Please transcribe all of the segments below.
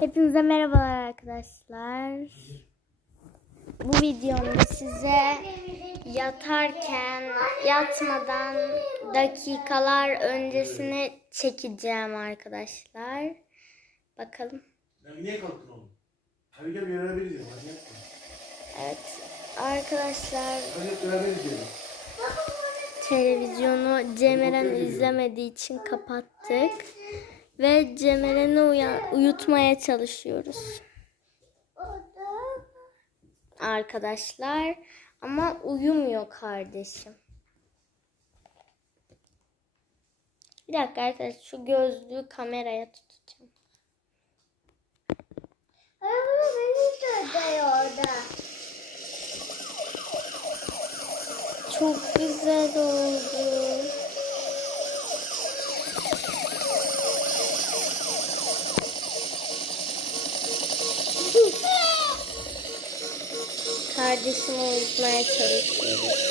Hepinize merhabalar arkadaşlar. Bu videomda size yatarken yatmadan dakikalar öncesini çekeceğim arkadaşlar. Bakalım. Niye kalktın oğlum? Hadi gel. Hadi yat. Evet arkadaşlar Hadi yat beraber izleyelim. Televizyonu Cemeren izlemediği için kapattık. Ve Cemeren'i uyutmaya çalışıyoruz. Arkadaşlar ama uyumuyor kardeşim. Bir dakika arkadaşlar şu gözlüğü kameraya tutacağım. Çok güzel oldu. Kardeşimi uyutmaya çalışıyoruz.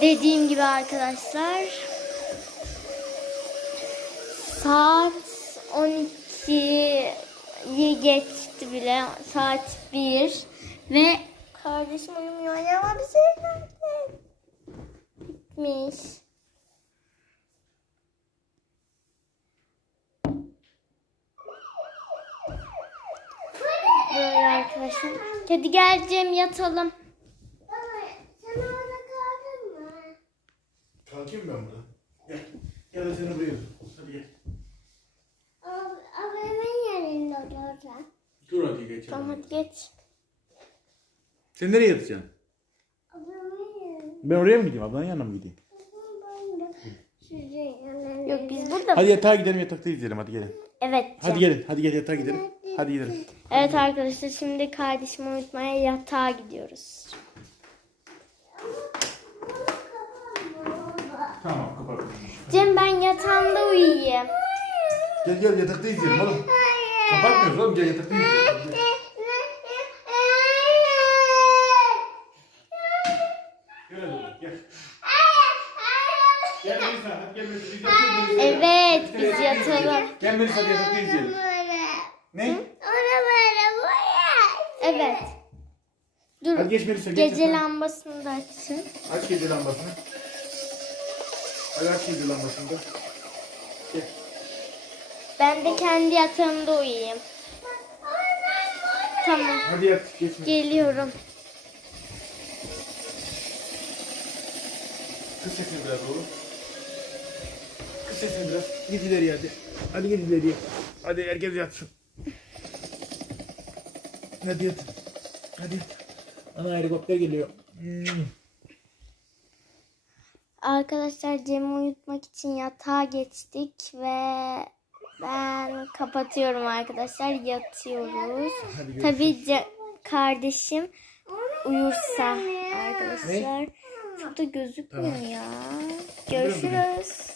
Dediğim gibi arkadaşlar saat 12'yi geçti bile. Saat 1 ve kardeşim uyumuyor ama bir şey nerede? Bitmiş. Böyle arkadaşlar. Hadi gel Cem yatalım. Kalkayım ben burada. Gel. Gel de seni buraya tut. Hadi gel. Hadi geç. Tamam hadi geç. Sen nereye yatacaksın? Ben oraya mı gideyim? Ablanın yanına mı gideyim? Yok biz burada. Hadi yatağa gidelim yatakta izleyelim hadi gelin. Evet. Hadi gelin. Hadi gel yatağa gidelim. Hadi gidelim. Evet arkadaşlar şimdi kardeşimi uyutmaya yatağa gidiyoruz. Tamam kapat. Cem ben yatağımda uyuyayım. Gel gel yatakta izleyelim oğlum. Kapatmıyoruz oğlum gel yatakta izleyelim. Gel. Gel hadi oğlum gel. Gel Melisa hadi gel Melisa. Biz yatıyoruz Melisa. Evet biz izleyelim. yatalım. Gel Melisa hadi yatakta izleyelim. Ne? Evet. Dur Hadi geç Melisa geç. gece yatağa. lambasını da açsın. Aç gece lambasını. Hadi aç gece lambasını da. Gel. Ben de kendi yatağımda uyuyayım. Tamam Hadi yat geliyorum. Kız sesini biraz oğlum. Kız sesini biraz. Git ileriye hadi. Hadi git ileriye. Hadi herkes yatsın. Hadi yat. Hadi yat. Ana helikopter geliyor. Hmm. Arkadaşlar Cem'i uyutmak için yatağa geçtik ve kapatıyorum arkadaşlar yatıyoruz. Tabii kardeşim uyursa arkadaşlar. Çok da gözükmüyor ya. Görüşürüz.